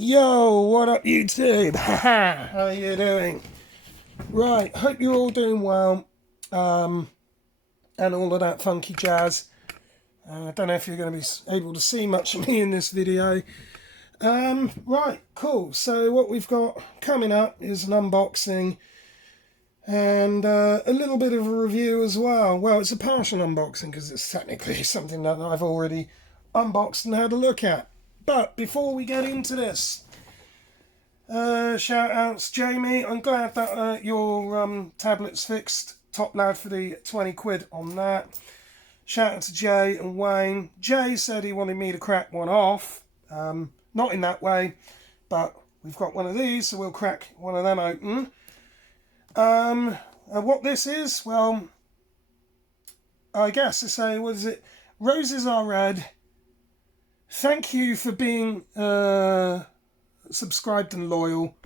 Yo, what up YouTube? How you doing? Right, hope you're all doing well, and all of that funky jazz. I don't know if you're going to be able to see much of me in this video. Right, cool. So what we've got coming up is an unboxing and a little bit of a review as well. Well, it's a partial unboxing because it's technically something that I've already unboxed and had a look at. But before we get into this, shout outs Jamie, I'm glad that your tablet's fixed. Top lad for the 20 quid on that. Shout out to Jay and Wayne. Jay said he wanted me to crack one off. Not in that way, but we've got one of these, so we'll crack one of them open. What this is, well, I guess to say, what is it? Roses are red. Thank you for being subscribed and loyal.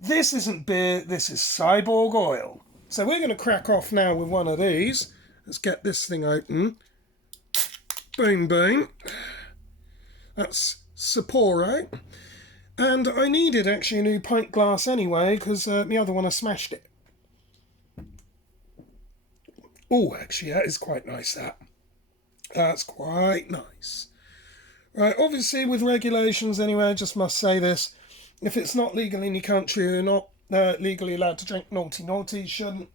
This isn't beer, this is cyborg oil. So we're going to crack off now with one of these. Let's get this thing open. Boom, boom. That's Sapporo. And I needed actually a new pint glass anyway, because the other one I smashed it. Oh, actually, that is quite nice, that. That's quite nice. Right, obviously with regulations anyway, I just must say this. If it's not legal in your country, you're not legally allowed to drink naughty, you shouldn't.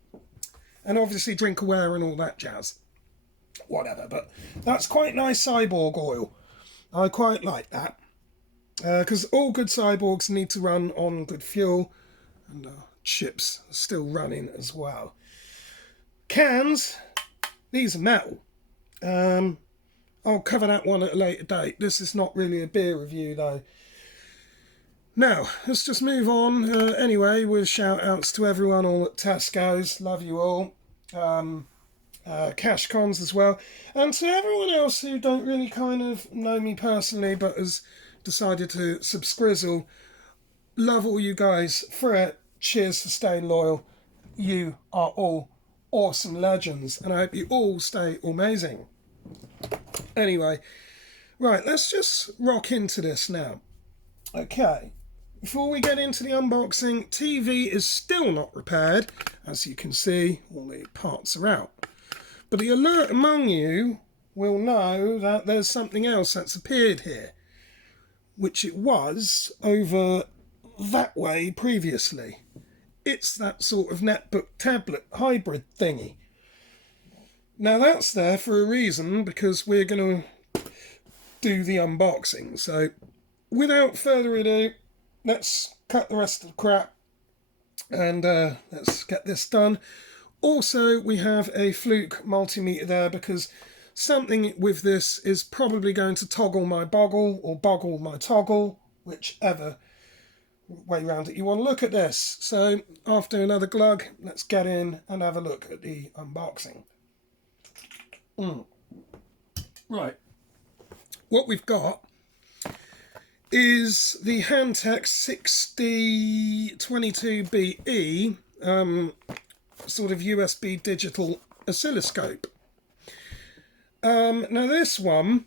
And obviously drink aware and all that jazz. Whatever, but that's quite nice cyborg oil. I quite like that. Because all good cyborgs need to run on good fuel. And ships are still running as well. Cans, these are metal. I'll cover that one at a later date. This is not really a beer review though. Now, let's just move on anyway with shout outs to everyone all at Tesco's. Love you all. Cash cons as well. And to everyone else who don't really kind of know me personally but has decided to subscrizzle. Love all you guys for it. Cheers for staying loyal. You are all awesome legends. And I hope you all stay amazing. Anyway, right, let's just rock into this now. Okay, before we get into the unboxing, TV is still not repaired. As you can see, all the parts are out. But the alert among you will know that there's something else that's appeared here, which it was over that way previously. It's that sort of netbook tablet hybrid thingy. Now that's there for a reason, because we're going to do the unboxing. So without further ado, let's cut the rest of the crap and let's get this done. Also, we have a fluke multimeter there because something with this is probably going to toggle my boggle or boggle my toggle, whichever way round it you want to look at this. So after another glug, let's get in and have a look at the unboxing. Right, what we've got is the Hantek 6022BE sort of USB digital oscilloscope. Now this one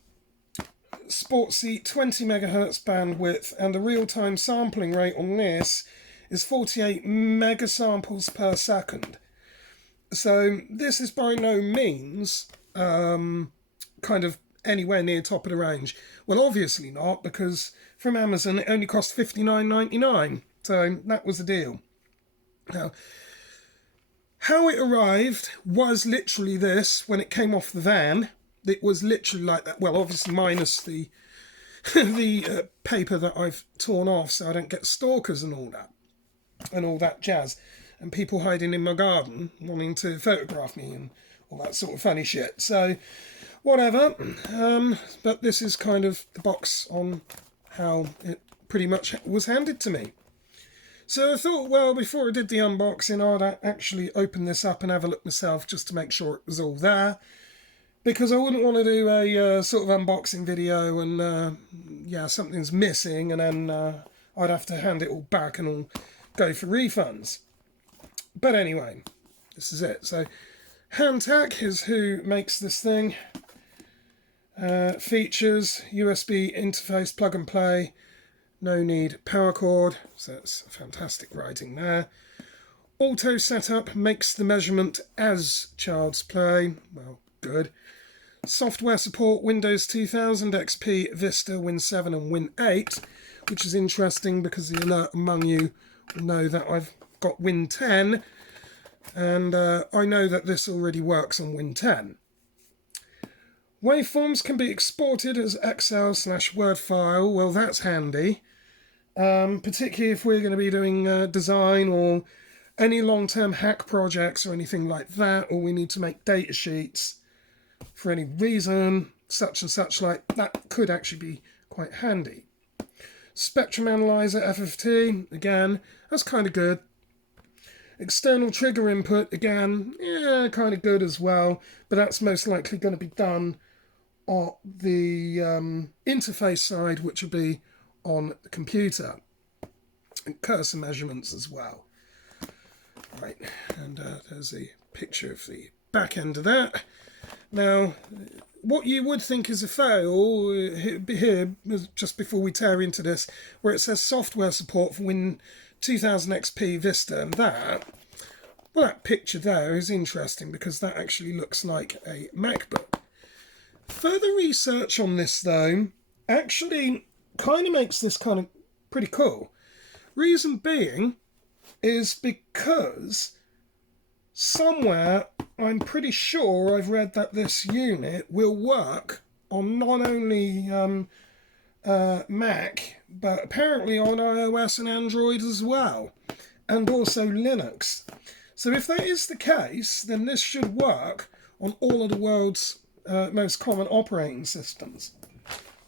sports the 20 megahertz bandwidth, and the real-time sampling rate on this is 48 megasamples per second. So this is by no means kind of anywhere near top of the range. Well, obviously not, because from Amazon it only cost $59.99, so that was the deal. Now, how it arrived was literally this. When it came off the van, it was literally like that. Well, obviously minus the the paper that I've torn off so I don't get stalkers and all that jazz, and people hiding in my garden wanting to photograph me and all that sort of funny shit. So whatever, but this is kind of the box on how it pretty much was handed to me. So I thought, well, before I did the unboxing, I'd actually open this up and have a look myself just to make sure it was all there, because I wouldn't want to do a sort of unboxing video and yeah, something's missing and then I'd have to hand it all back and all go for refunds. But anyway, this is it. So Hantek is who makes this thing. Features, USB interface, plug and play, No need power cord, so that's fantastic writing there. Auto setup makes the measurement as Child's Play. Well, good. Software support Windows 2000, XP, Vista, Win 7 and Win 8, which is interesting because the alert among you will know that I've got Win 10, and I know that this already works on Win 10. Waveforms can be exported as Excel/Word file. Well, that's handy, particularly if we're going to be doing design or any long-term hack projects or anything like that, or we need to make data sheets for any reason, such and such, like that could actually be quite handy. Spectrum Analyzer FFT, again, that's kind of good. External trigger input, again, yeah, kind of good as well, but that's most likely going to be done on the interface side, which will be on the computer. And cursor measurements as well. Right, and there's a picture of the back end of that. Now, what you would think is a fail here, just before we tear into this, where it says software support for Win 2000 XP, Vista and that, well, that picture there is interesting because that actually looks like a MacBook. Further research on this, though, actually kind of makes this kind of pretty cool. Reason being is because somewhere I'm pretty sure I've read that this unit will work on not only Mac, but apparently on iOS and Android as well, and also Linux. So if that is the case, then this should work on all of the world's most common operating systems.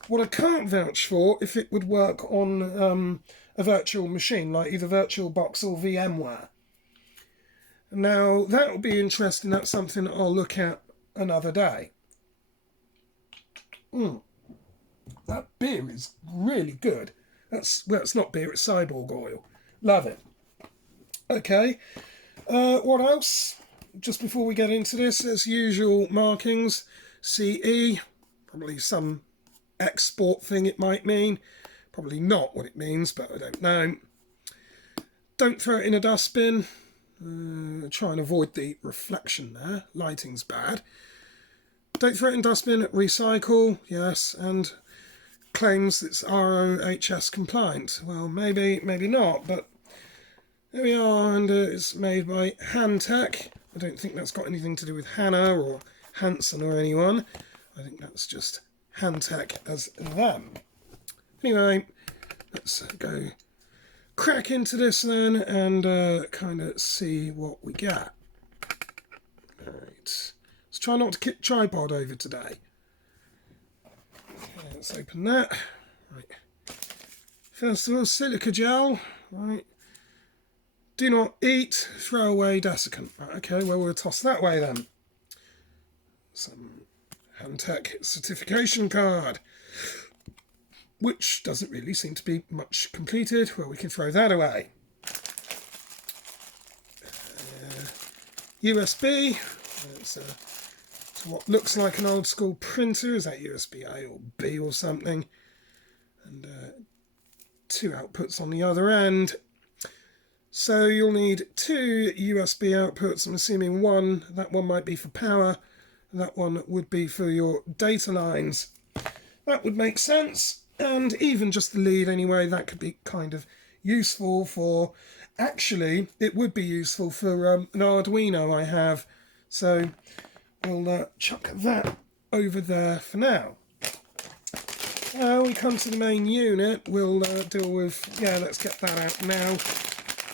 What I can't vouch for if it would work on a virtual machine, like either VirtualBox or VMware. Now, that will be interesting. That's something that I'll look at another day. That beer is really good. Well, it's not beer, it's cyborg oil. Love it. Okay, what else? Just before we get into this, as usual, markings. CE, probably some export thing it might mean. Probably not what it means, but I don't know. Don't throw it in a dustbin. Try and avoid the reflection there. Lighting's bad. Don't throw it in dustbin. Recycle, yes, and claims it's ROHS compliant. Well, maybe not, but there we are, and it's made by Hantek. I don't think that's got anything to do with Hannah or Hanson or anyone. I think that's just Hantek as them. Anyway, let's go crack into this then and kind of see what we get. Alright, let's try not to kick tripod over today. Okay, let's open that. Right. First of all, silica gel. Right. Do not eat, throw away desiccant. Right, okay, well, we'll toss that way then. Some Hantek certification card, which doesn't really seem to be much completed. Well, we can throw that away. USB. It's what looks like an old school printer. Is that USB A or B or something? And two outputs on the other end. So you'll need two USB outputs. I'm assuming one, that one might be for power. That one would be for your data lines. That would make sense. And even just the lead anyway, that could be kind of useful for... Actually, it would be useful for an Arduino I have. So we'll chuck that over there for now. Now we come to the main unit. We'll deal with... Yeah, let's get that out now.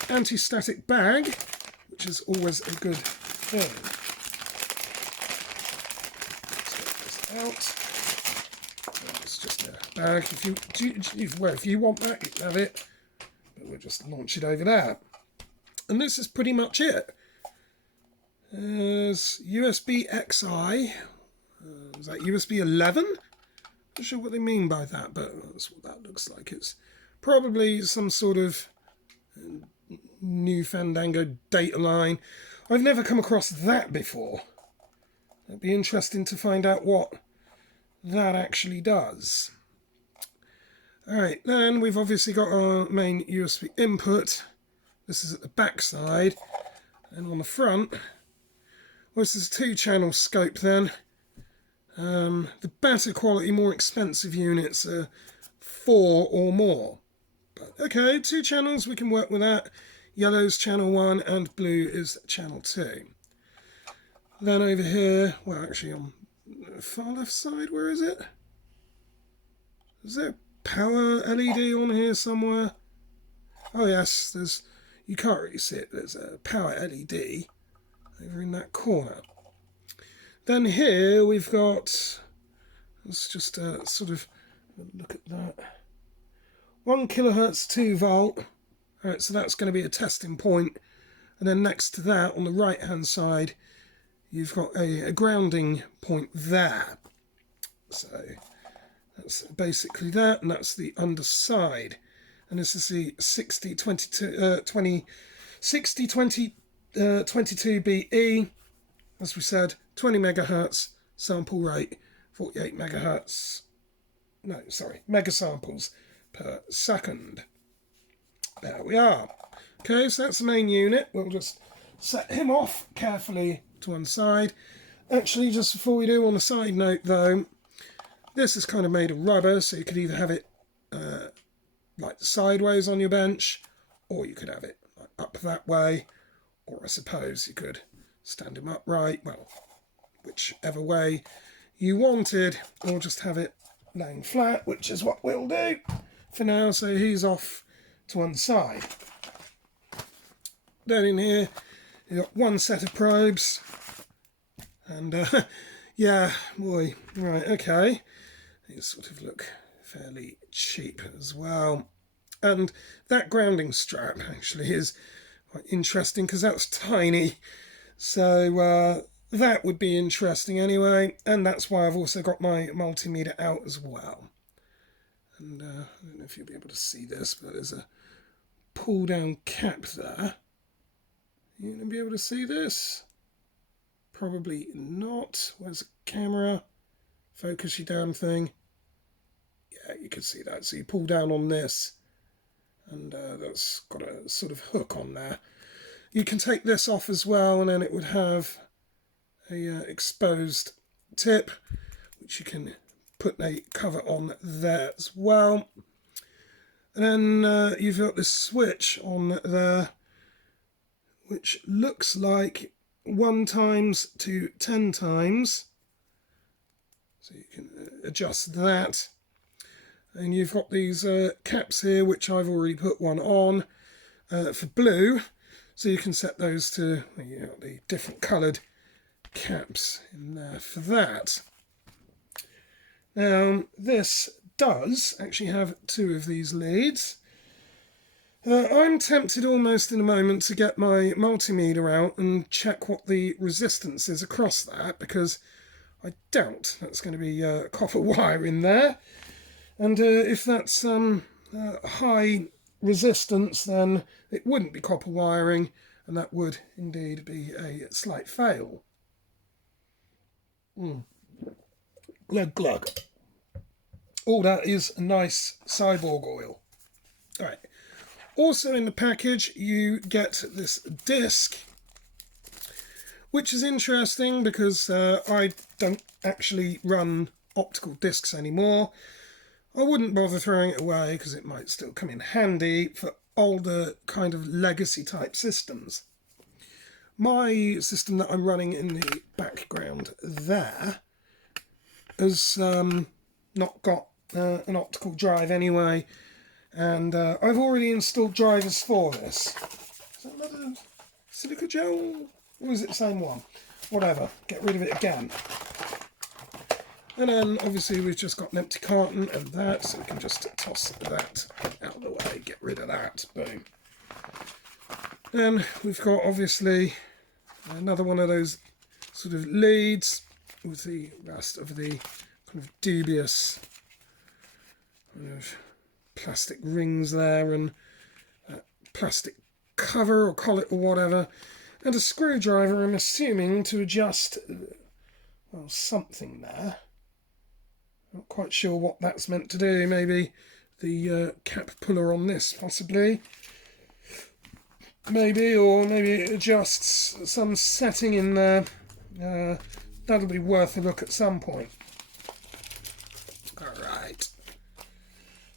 Anti-static bag, which is always a good thing. Let's get this out. It's just a bag. If you want that, you can have it. But we'll just launch it over there. And this is pretty much it. There's USB XI. Is that USB 11? Not sure what they mean by that, but that's what that looks like. It's probably some sort of new Fandango data line. I've never come across that before. It'd be interesting to find out what that actually does. Alright, then we've obviously got our main USB input. This is at the back side. And on the front, well, this is a 2-channel scope then. The better quality, more expensive units are 4 or more. But okay, 2 channels, we can work with that. Yellow's channel 1 and blue is channel 2. Then over here, well actually on the far left side, where is it? Is there a power LED on here somewhere? Oh yes, there's, you can't really see it, there's a power LED over in that corner. Then here we've got, let's just sort of look at that. 1 kilohertz, 2 volt. Alright, so that's going to be a testing point. And then next to that, on the right hand side, you've got a grounding point there. So that's basically that, and that's the underside. And this is the 22BE. As we said, 20 megahertz sample rate, 48 megahertz, no, sorry, megasamples per second. There we are. Okay, so that's the main unit. We'll just set him off carefully to one side. Actually, just before we do, on a side note though, this is kind of made of rubber, so you could either have it like sideways on your bench, or you could have it like up that way, or I suppose you could stand him upright, well, whichever way you wanted, or just have it laying flat, which is what we'll do for now. So he's off to one side. Then in here you've got 1 set of probes, and yeah, boy, right, okay, these sort of look fairly cheap as well. And that grounding strap actually is quite interesting because that's tiny. So that would be interesting anyway, and that's why I've also got my multimeter out as well. And I don't know if you'll be able to see this, but there's a pull down cap there. You going to be able to see this? Probably not. Where's the camera? Focus you down thing. Yeah, you can see that. So you pull down on this, and that's got a sort of hook on there. You can take this off as well, and then it would have a exposed tip, which you can put a cover on there as well. And then you've got this switch on there, which looks like 1 times to 10 times. So you can adjust that. And you've got these caps here, which I've already put one on for blue. So you can set those to, you know, the different coloured caps in there for that. Now, this does actually have 2 of these leads. I'm tempted almost in a moment to get my multimeter out and check what the resistance is across that, because I doubt that's going to be copper wire in there. And if that's high resistance, then it wouldn't be copper wiring, and that would indeed be a slight fail. Glug glug. Oh, that is a nice cyborg oil. All right. Also in the package you get this disc, which is interesting because I don't actually run optical discs anymore. I wouldn't bother throwing it away because it might still come in handy for older kind of legacy type systems. My system that I'm running in the background there has not got an optical drive anyway, and I've already installed drivers for this. Is that another silica gel, or is it the same one? Whatever, get rid of it again. And then obviously we've just got an empty carton and that, so we can just toss that out of the way, get rid of that, boom. Then we've got obviously another one of those sort of leads with the rest of the kind of dubious kind of plastic rings there, and plastic cover or collet or whatever, and a screwdriver, I'm assuming, to adjust, well, something there. Not quite sure what that's meant to do. Maybe the cap puller on this, possibly. Maybe, or maybe it adjusts some setting in there. That'll be worth a look at some point. Alright.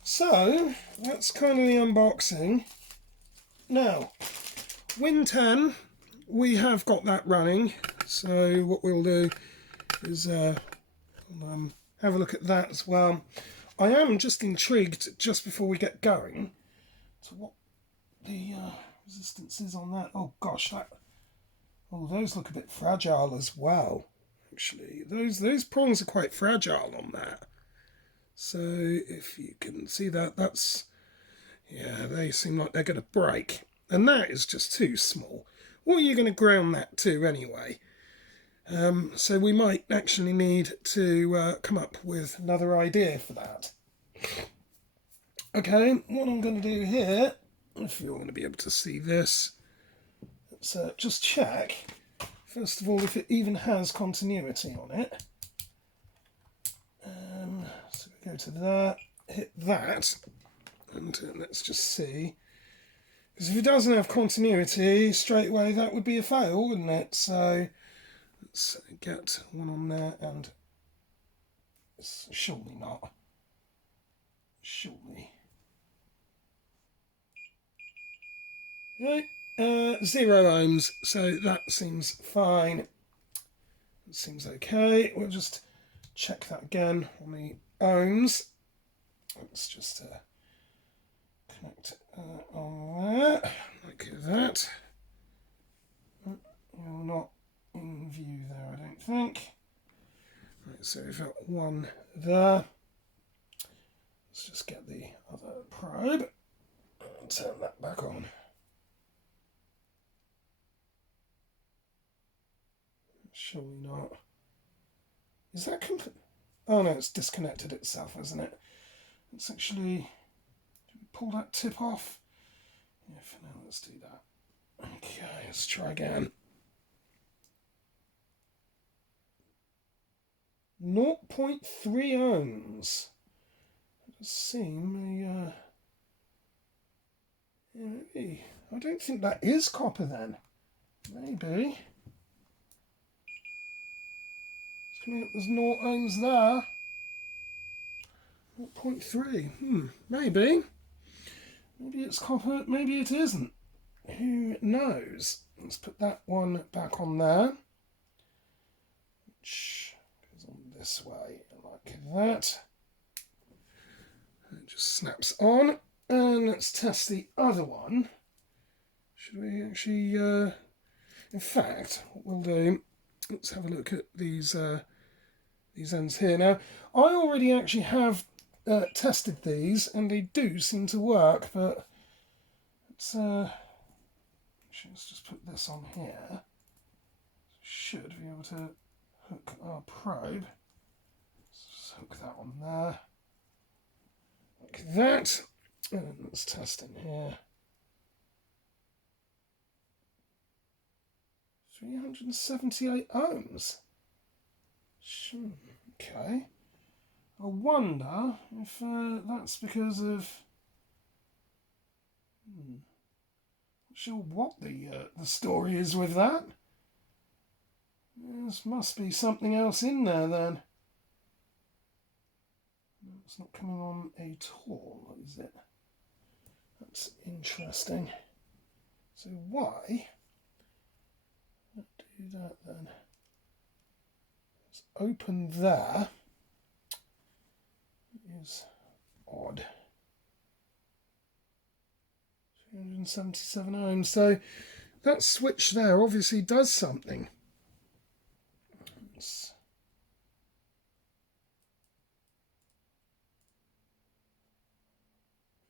So, that's kind of the unboxing. Now, Win 10, we have got that running. So what we'll do is have a look at that as well. I am just intrigued, just before we get going, to what the resistance is on that. Oh gosh, those look a bit fragile as well. Actually, those prongs are quite fragile on that. So if you can see that, they seem like they're going to break. And that is just too small. What are you going to ground that to anyway? So we might actually need to come up with another idea for that. Okay, what I'm going to do here, if you're going to be able to see this, let's just check, first of all, if it even has continuity on it. So we go to that, hit that, and let's just see. Because if it doesn't have continuity, straight away that would be a fail, wouldn't it? So let's get one on there, and surely not. Surely. Right, 0 ohms, so that seems fine. It seems okay. We'll just check that again on the ohms. Let's just connect on there, like that. You're not in view there, I don't think. Right, so we've got one there. Let's just get the other probe and turn that back on. Surely not. Is that complete? Oh no, it's disconnected itself, isn't it? Let's actually pull that tip off. Yeah, for now, let's do that. Okay, let's try again. 0.3 ohms. That does seem maybe. I don't think that is copper then. Maybe. It's coming up, there's 0 ohms there. 0.3. Maybe. Maybe it's copper, maybe it isn't. Who knows? Let's put that one back on there. Which goes on this way, like that. It just snaps on. And let's test the other one. Should we actually... in fact, what we'll do... Let's have a look at these ends here. Now, I already actually have tested these, and they do seem to work, but let's just put this on here. Should be able to hook our probe. Let's hook that on there. Like that. And let's test in here. 378 ohms. Okay. I wonder if that's because of... Not sure what the story is with that. There must be something else in there then. It's not coming on at all, is it? That's interesting. So why? Do that then. Let's open there. It is odd. 377 ohms. So that switch there obviously does something.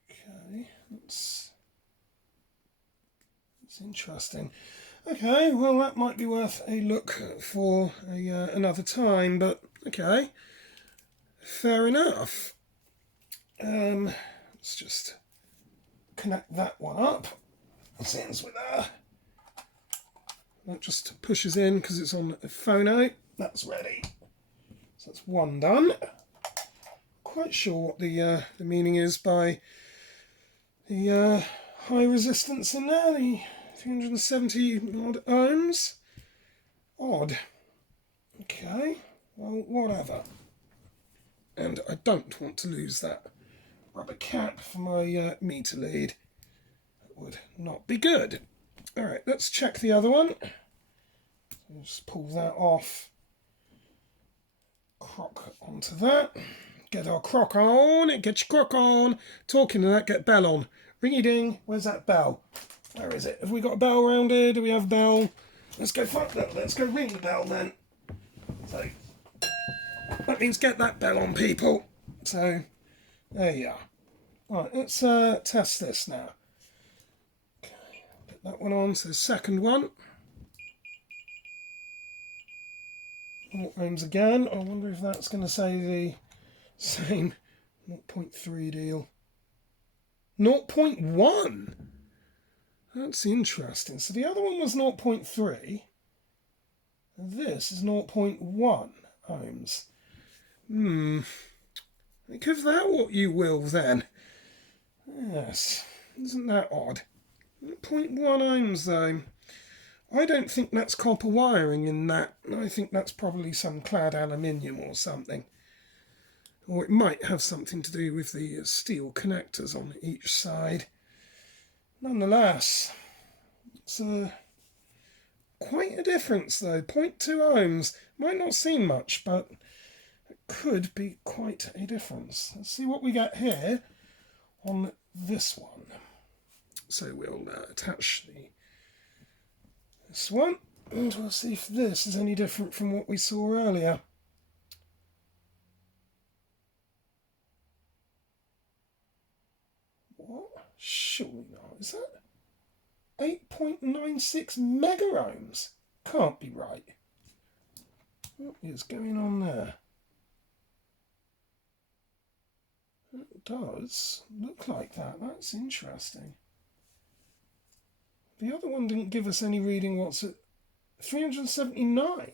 Okay, that's interesting. Okay, well that might be worth a look for another time, but okay, fair enough. Let's just connect that one up. It ends with that. That just pushes in because it's on a phono. That's ready. So that's one done. quite sure what the meaning is by the high resistance in there, the 370 odd ohms. Odd. Okay, well, whatever. And I don't want to lose that rubber cap for my meter lead. That would not be good. Alright, let's check the other one. Just pull that off. Crock onto that. Get our crock on. Get your crock on. Talking of that, get bell on. Ringy ding. Where's that bell? Where is it? Have we got a bell around here? Do we have a bell? Let's go find that. Let's go ring the bell then. So that means get that bell on, people. So there you are. Right, let's test this now. Okay, put that one on. So second one. 0 ohms again. I wonder if that's going to say the same 0.3 deal. 0.1? That's interesting. So the other one was 0.3. And this is 0.1 ohms. Think of that what you will then. Yes. Isn't that odd? 0.1 ohms though. I don't think that's copper wiring in that. I think that's probably some clad aluminium or something. Or it might have something to do with the steel connectors on each side. Nonetheless, it's quite a difference though. 0.2 ohms. Might not seem much, but it could be quite a difference. Let's see what we get here on this one. So we'll attach this one, and we'll see if this is any different from what we saw earlier. What? Surely not. Is that 8.96 mega ohms? Can't be right. What is going on there? It does look like that. That's interesting. The other one didn't give us any reading. What's it? 379.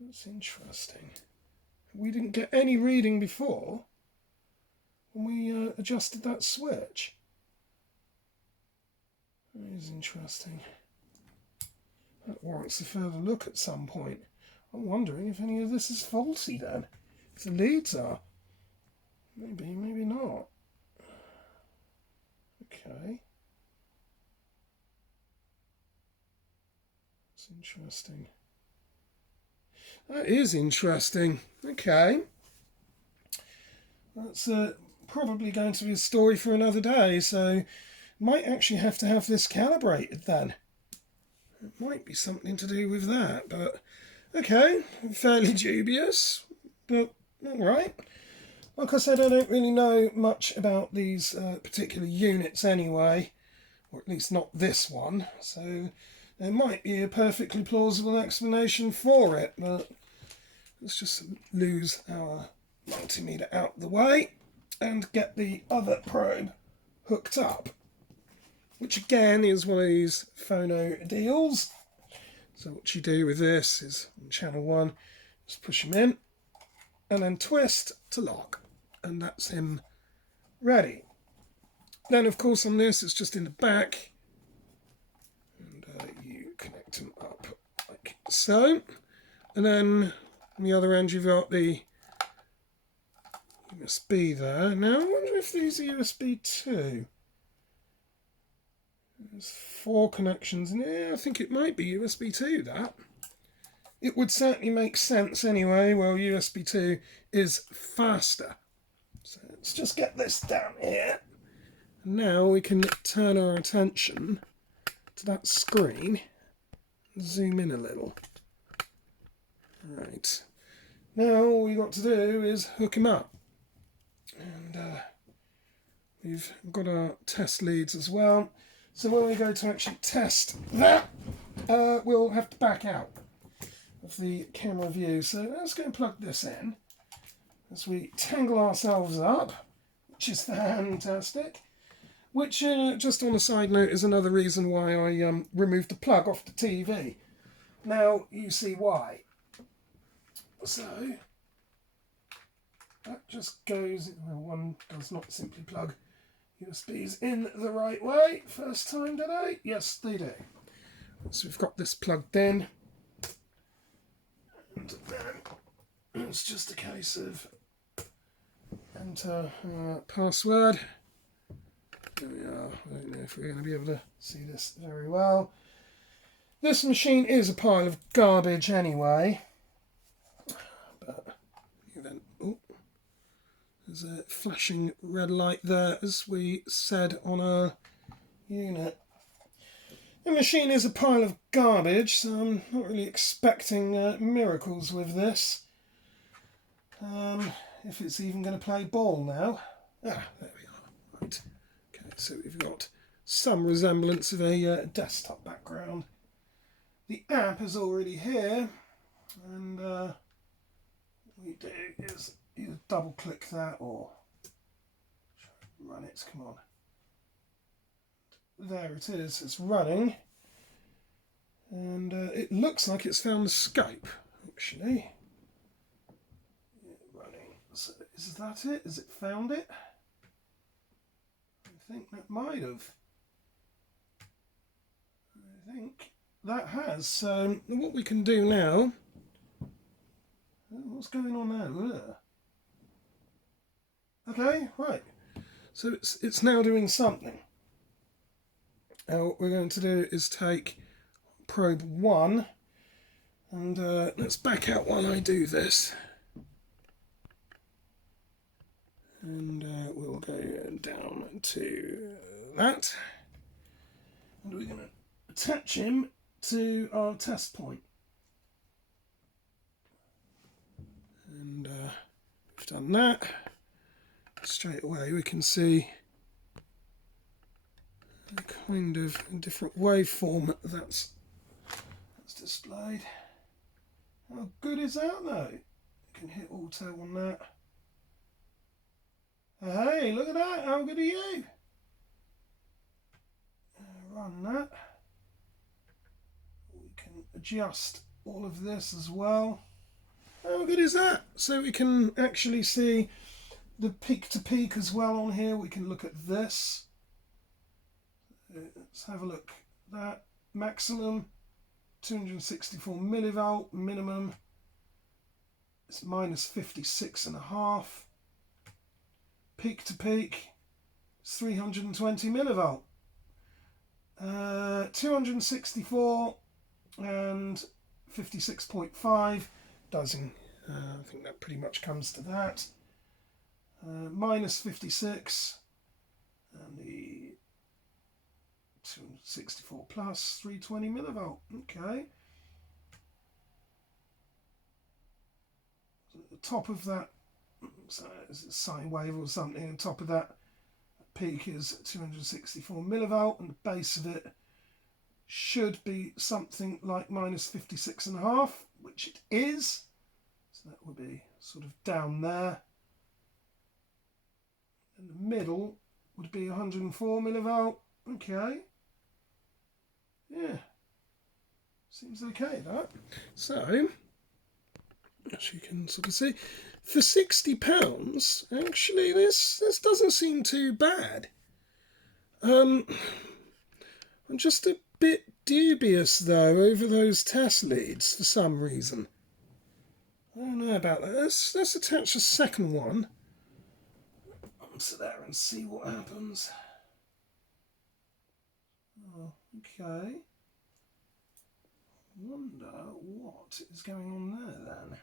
That's interesting. We didn't get any reading before when we adjusted that switch. That is interesting. That warrants a further look at some point. I'm wondering if any of this is faulty then. If the leads are. Maybe, maybe not. Okay. That's interesting. That is interesting. Okay. That's probably going to be a story for another day, so might actually have to have this calibrated then. It might be something to do with that, but okay, fairly dubious, but alright. Like I said, I don't really know much about these particular units anyway, or at least not this one, so there might be a perfectly plausible explanation for it, but let's just lose our multimeter out the way and get the other probe hooked up, which again is one of these phono deals. So what you do with this is on channel 1, just push him in and then twist to lock, and that's him ready. Then of course on this it's just in the back, and you connect him up like so, and then on the other end you've got the USB there. Now I wonder if these are USB 2. There's 4 connections, and yeah, I think it might be USB 2, that. It would certainly make sense anyway. Well, USB 2 is faster. So let's just get this down here. And now we can turn our attention to that screen. Zoom in a little. Right. Now all we've got to do is hook him up. And we've got our test leads as well. So when we go to actually test that, we'll have to back out of the camera view. So let's go and plug this in as we tangle ourselves up, which is fantastic. Which, just on a side note, is another reason why I removed the plug off the TV. Now you see why. So that just goes, well, one does not simply plug USBs in the right way. First time today? Yes, they do. So we've got this plugged in. And then it's just a case of enter password. There we are. I don't know if we're going to be able to see this very well. This machine is a pile of garbage anyway. But then, oh, there's a flashing red light there, as we said on our unit. The machine is a pile of garbage, so I'm not really expecting miracles with this. If it's even going to play ball now. Ah, there we are. Right. Okay, so we've got some resemblance of a desktop background. The app is already here, and what we do is either double click that or run it. Come on. There it is, it's running, and it looks like it's found the scope, actually. Running. So is that it? Has it found it? I think that might have. I think that has. So what we can do now, what's going on now? Okay, right. So it's now doing something. Now what we're going to do is take probe 1 and let's back out while I do this. And we'll go down to that. And we're going to attach him to our test point. And we've done that. Straight away we can see a kind of different waveform that's displayed. How good is that though? You can hit auto on that. Hey, look at that, how good are you? Run that. We can adjust all of this as well. How good is that? So we can actually see the peak to peak as well on here. We can look at this. Let's have a look. That maximum 264 millivolt, minimum it's minus 56.5. Peak to peak is 320 millivolt. 264 and 56.5 dosing. I think that pretty much comes to that. Minus 56 and the 264 plus 320 millivolt. Okay. So at the top of that, so it's a sine wave or something, and top of that peak is 264 millivolt, and the base of it should be something like minus 56.5, which it is. So that would be sort of down there. And the middle would be 104 millivolt. Okay. Yeah. Seems okay, that. So, as you can sort of see, for £60, actually, this doesn't seem too bad. I'm just a bit dubious, though, over those test leads for some reason. I don't know about that. Let's attach a second one onto there and see what happens. Oh, okay. Wonder what is going on there then.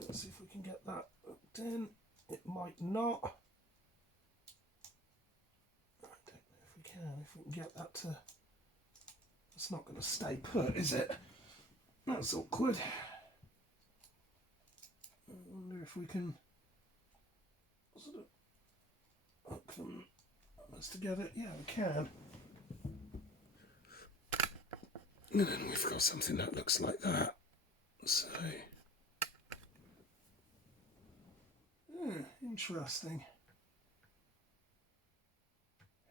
Let's see if we can get that hooked in. It might not. I don't know if we can. If we can get that to. It's not going to stay put, is it? That's awkward. I wonder if we can sort of hook them together. Yeah, we can. And then we've got something that looks like that. So, interesting.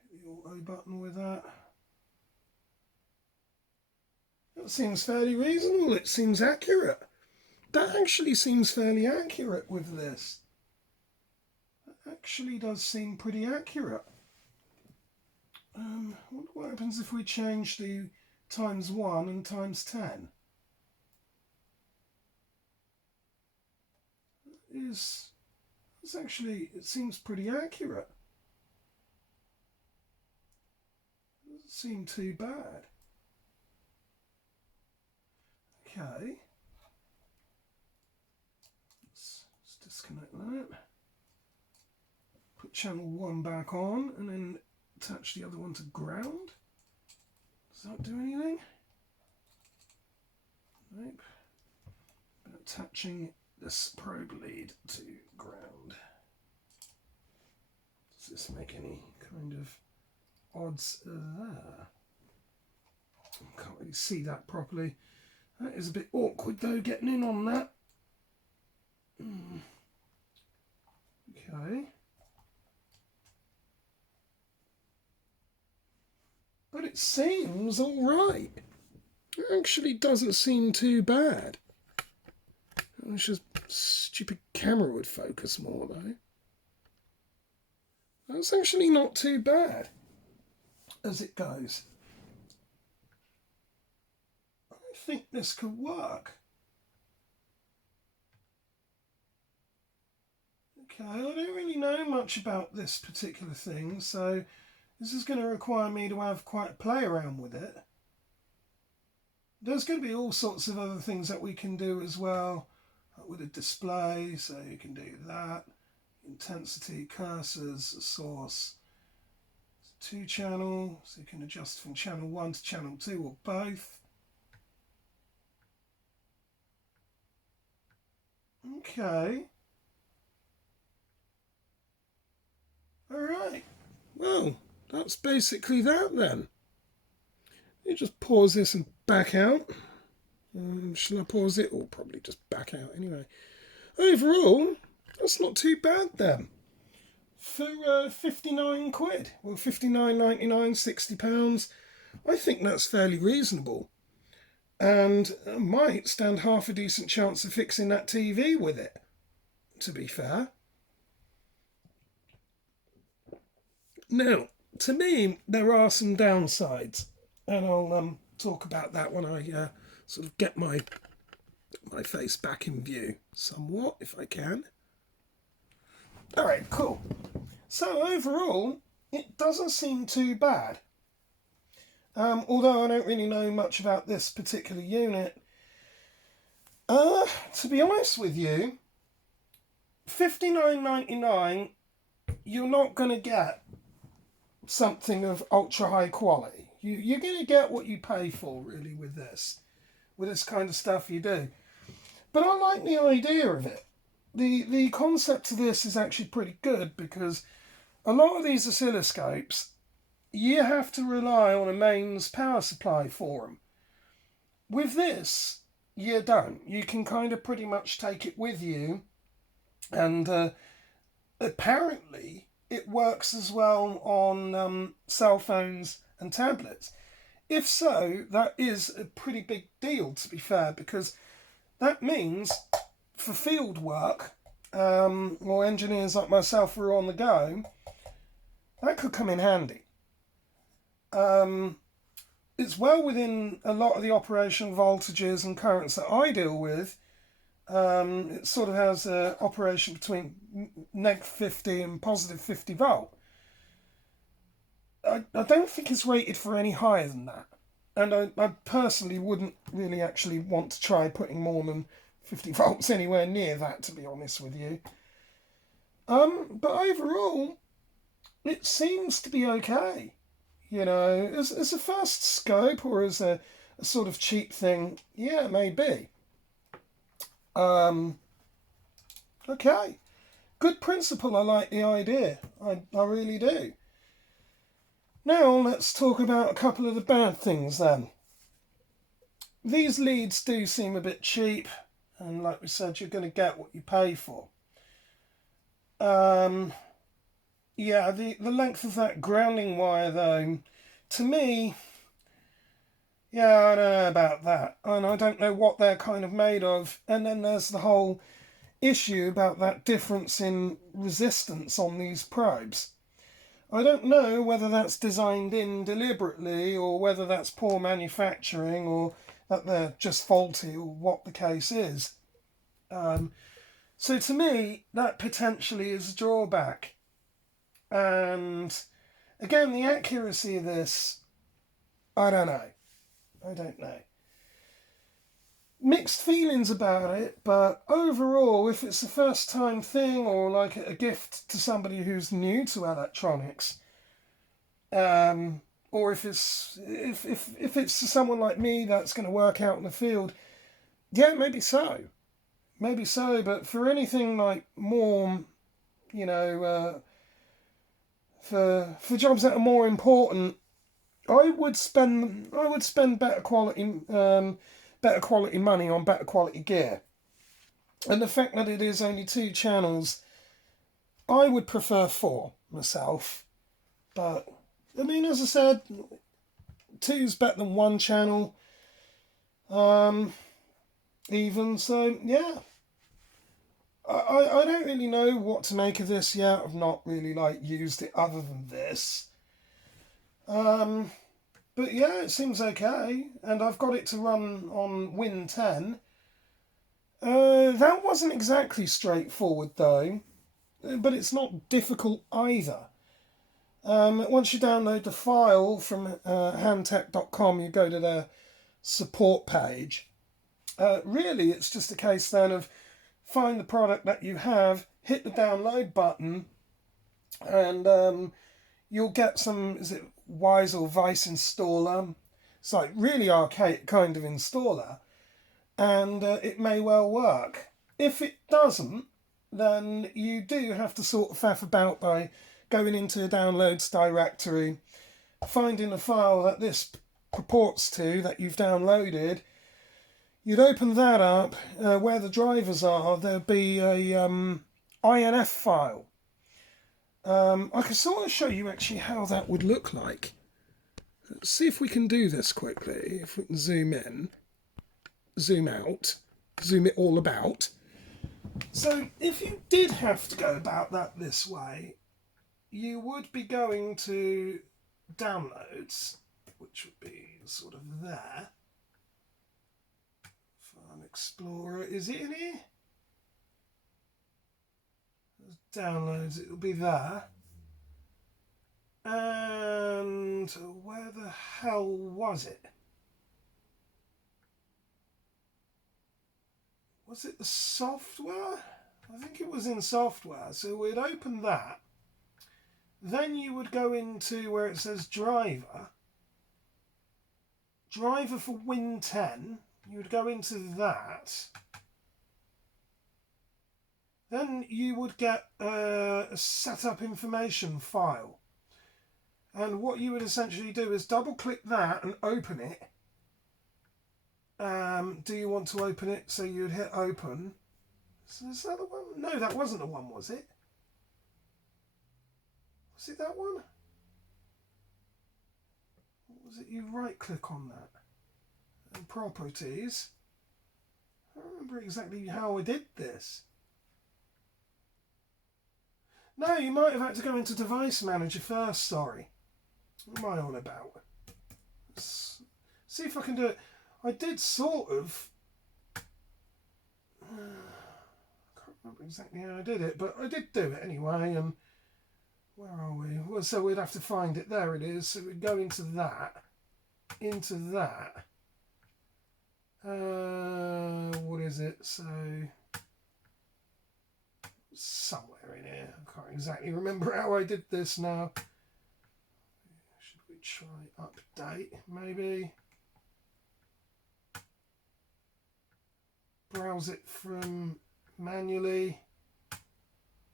Hit the auto button with that. That seems fairly reasonable. It seems accurate. that actually seems fairly accurate with this. That actually does seem pretty accurate. What happens if we change the ×1 and ×10? It's actually, it seems pretty accurate. It doesn't seem too bad. Okay. Let's disconnect that. Put channel 1 back on and then attach the other one to ground. Does that do anything? Nope. Attaching this probe lead to ground. Does this make any kind of odds there? Can't really see that properly. That is a bit awkward though, getting in on that. Okay. But it seems alright. It actually doesn't seem too bad. It's just stupid camera would focus more though. That's actually not too bad as it goes. I think this could work. Okay, I don't really know much about this particular thing, so this is going to require me to have quite a play around with it. There's going to be all sorts of other things that we can do as well with a display, so you can do that. Intensity, cursors, a source. It's 2 channel, so you can adjust from channel 1 to channel 2 or both. Okay. Alright. Well, that's basically that then. You just pause this and back out. Shall I pause it? Or probably just back out anyway. Overall, that's not too bad then. For 59 quid. Well, 59.99, £60. I think that's fairly reasonable. And I might stand half a decent chance of fixing that TV with it, to be fair. Now, to me, there are some downsides. And I'll talk about that when I sort of get my face back in view somewhat, if I can. Alright, cool. So overall, it doesn't seem too bad. Although I don't really know much about this particular unit. To be honest with you, $59.99, you're not going to get something of ultra high quality. You're going to get what you pay for, really, with this kind of stuff you do. But I like the idea of it. The concept of this is actually pretty good, because a lot of these oscilloscopes, you have to rely on a mains power supply for them. With this, you don't. You can kind of pretty much take it with you, and apparently it works as well on cell phones and tablets. If so, that is a pretty big deal, to be fair, because that means for field work, or engineers like myself who are on the go, that could come in handy. It's well within a lot of the operational voltages and currents that I deal with. It sort of has an operation between -50 and +50 volt. I don't think it's rated for any higher than that. And I personally wouldn't really actually want to try putting more than 50 volts anywhere near that, to be honest with you. But overall, it seems to be okay. You know, as a first scope or as a sort of cheap thing, yeah, maybe. Okay. Good principle, I like the idea. I really do. Now let's talk about a couple of the bad things then. These leads do seem a bit cheap, and like we said, you're going to get what you pay for. Yeah, the length of that grounding wire though, to me, Yeah, I don't know about that. And I don't know what they're kind of made of. And then there's the whole issue about that difference in resistance on these probes. I don't know whether that's designed in deliberately or whether that's poor manufacturing or that they're just faulty or what the case is. So to me, that potentially is a drawback. And again, the accuracy of this, I don't know. I don't know. Mixed feelings about it, but overall, if it's a first time thing or like a gift to somebody who's new to electronics, or if it's someone like me that's going to work out in the field, yeah, maybe so. But for anything like more, you know, for jobs that are more important, I would spend better quality money on better quality gear. And the fact that it is only 2 channels, I would prefer 4 myself. But I mean, as I said, 2's better than 1 channel. Even so, yeah. I don't really know what to make of this yet. I've not really used it other than this. But yeah, it seems okay, and I've got it to run on Win 10. That wasn't exactly straightforward though, but it's not difficult either. Once you download the file from hantek.com, you go to their support page. Really, it's just a case then of find the product that you have, hit the download button, and you'll get some, is it Wise or Vice installer? It's like really archaic kind of installer, and it may well work. If it doesn't, then you do have to sort of faff about by going into a downloads directory, finding a file that this purports to that you've downloaded. You'd open that up, where the drivers are, there'd be a INF file. I can sort of show you actually how that would look like. Let's see if we can do this quickly. If we can zoom in, zoom out, zoom it all about. So if you did have to go about that this way, you would be going to downloads, which would be sort of there. File Explorer, is it in here? Downloads, it'll be there. And where the hell was it? Was it the software? I think it was in software. So we'd open that. Then you would go into where it says driver. Driver for Win 10. You would go into that. Then you would get a setup information file. And what you would essentially do is double click that and open it. Do you want to open it? So you'd hit open. So is that the one? No, that wasn't the one, was it? Was it that one? What was it? You right click on that. And properties. I don't remember exactly how I did this. No, you might have had to go into Device Manager first, sorry. What am I on about? Let's see if I can do it. I did sort of... I can't remember exactly how I did it, but I did do it anyway. And where are we? Well, so we'd have to find it. There it is. So we'd go into that. Into that. What is it? So... somewhere in here. I can't exactly remember how I did this now. Should we try update, maybe? Browse it from manually.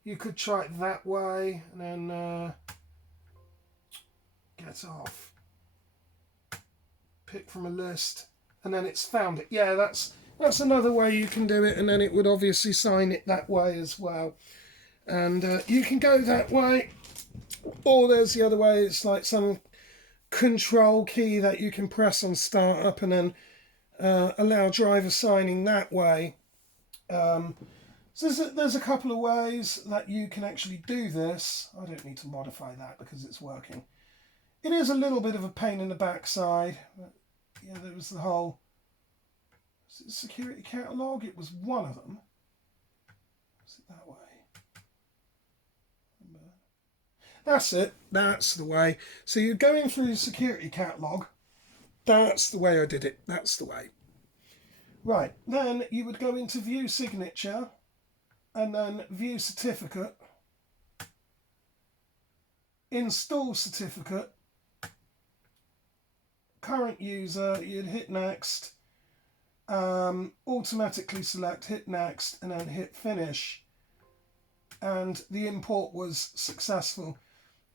You could try it that way and then get off. Pick from a list and then it's found it. Yeah, that's another way you can do it, and then it would obviously sign it that way as well. And you can go that way, or there's the other way. It's like some control key that you can press on startup and then allow driver signing that way. So there's a couple of ways that you can actually do this. I don't need to modify that because it's working. It is a little bit of a pain in the backside. Yeah, there was the whole security catalogue. It was one of them. Is it that way? That's it. That's the way. So you're going through the security catalogue. That's the way I did it. That's the way. Right. Then you would go into View Signature and then View Certificate. Install Certificate. Current user, you'd hit Next. Automatically select, hit Next, and then hit Finish. And the import was successful.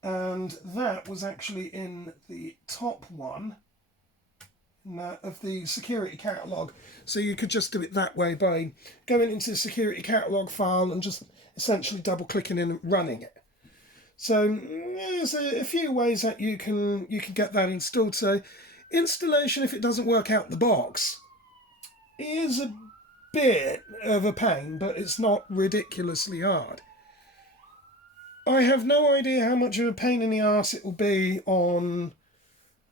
And that was actually in the top one of the security catalogue. So you could just do it that way by going into the security catalogue file and just essentially double clicking in and running it. So there's a few ways that you can get that installed. So installation, if it doesn't work out the box, is a bit of a pain, but it's not ridiculously hard. I have no idea how much of a pain in the arse it will be on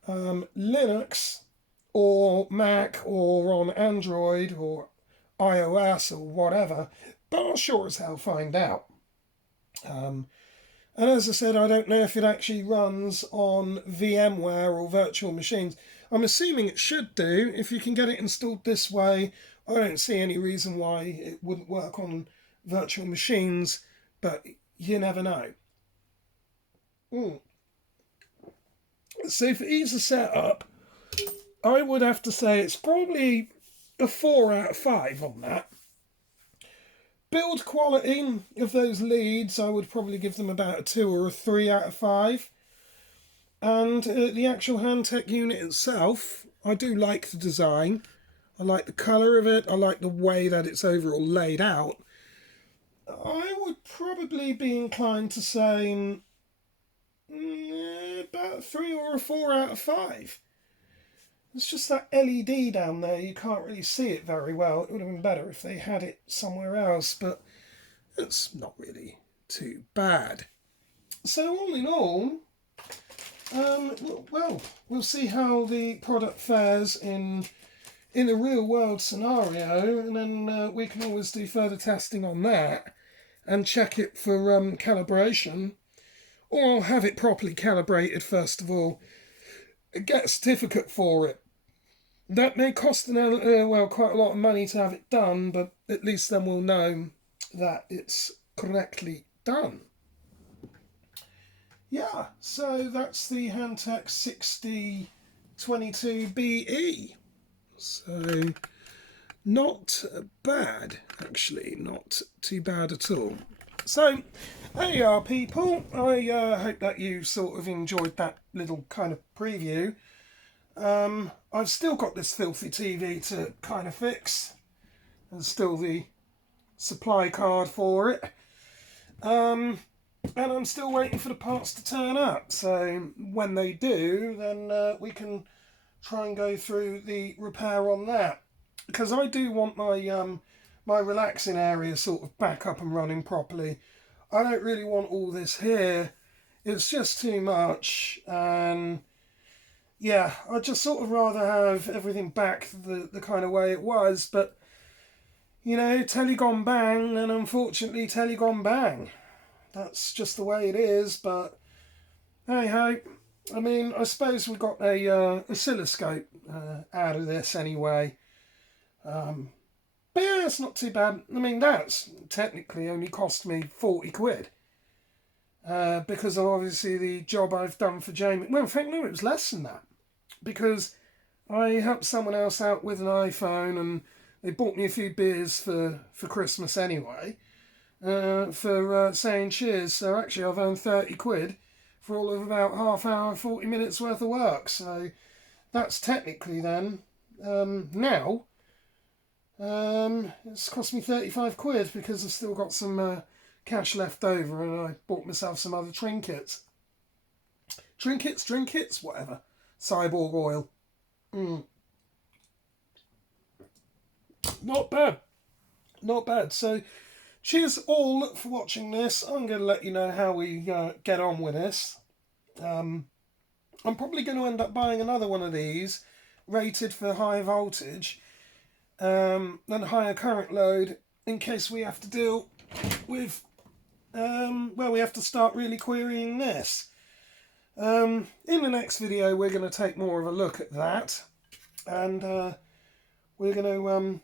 Linux or Mac or on Android or iOS or whatever, but I'll sure as hell find out. And as I said, I don't know if it actually runs on VMware or virtual machines. I'm assuming it should do. If you can get it installed this way, I don't see any reason why it wouldn't work on virtual machines, but you never know. So for ease of setup, I would have to say it's probably a 4 out of 5 on that. Build quality of those leads, I would probably give them about a 2 or a 3 out of 5. And the actual Hantek unit itself, I do like the design. I like the colour of it. I like the way that it's overall laid out. I would probably be inclined to say about a 3 or a 4 out of 5. It's just that LED down there, you can't really see it very well. It would have been better if they had it somewhere else, but it's not really too bad. So all in all, well, we'll see how the product fares in a real world scenario, and then we can always do further testing on that and check it for calibration, or I'll have it properly calibrated first of all, get a certificate for it. That may cost quite a lot of money to have it done, but at least then we'll know that it's correctly done. Yeah, so that's the Hantek 6022BE. So not bad, actually, not too bad at all. So there you are, people. I hope that you sort of enjoyed that little kind of preview. I've still got this filthy TV to kind of fix. There's still the supply card for it. And I'm still waiting for the parts to turn up. So when they do, then we can try and go through the repair on that. Because I do want my my relaxing area sort of back up and running properly. I don't really want all this here. It's just too much. And yeah, I'd just sort of rather have everything back the kind of way it was. But, you know, telly gone bang, and unfortunately telly gone bang. That's just the way it is, but hey ho. I mean, I suppose we got a oscilloscope out of this anyway. But yeah, it's not too bad. I mean, that's technically only cost me 40 quid. Because of obviously the job I've done for Jamie. Well, in fact, no, it was less than that. Because I helped someone else out with an iPhone and they bought me a few beers for Christmas anyway. For saying cheers. So actually I've earned 30 quid for all of about half hour, 40 minutes worth of work. So that's technically then, now, it's cost me 35 quid because I've still got some cash left over and I bought myself some other trinkets. Trinkets, whatever. cyborg oil. Not bad. Not bad. So, cheers all for watching this. I'm going to let you know how we get on with this. I'm probably going to end up buying another one of these, rated for high voltage, and higher current load, in case we have to deal with, we have to start really querying this. In the next video, we're going to take more of a look at that, and we're going to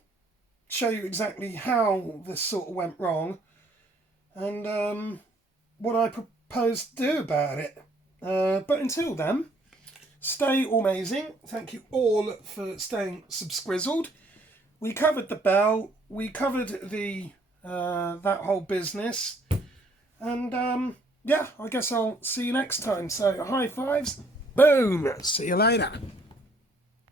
show you exactly how this sort of went wrong, and what I propose to do about it. But until then, stay amazing. Thank you all for staying subscrizzled. We covered the bell, we covered the that whole business, and yeah, I guess I'll see you next time. So high fives, boom, see you later.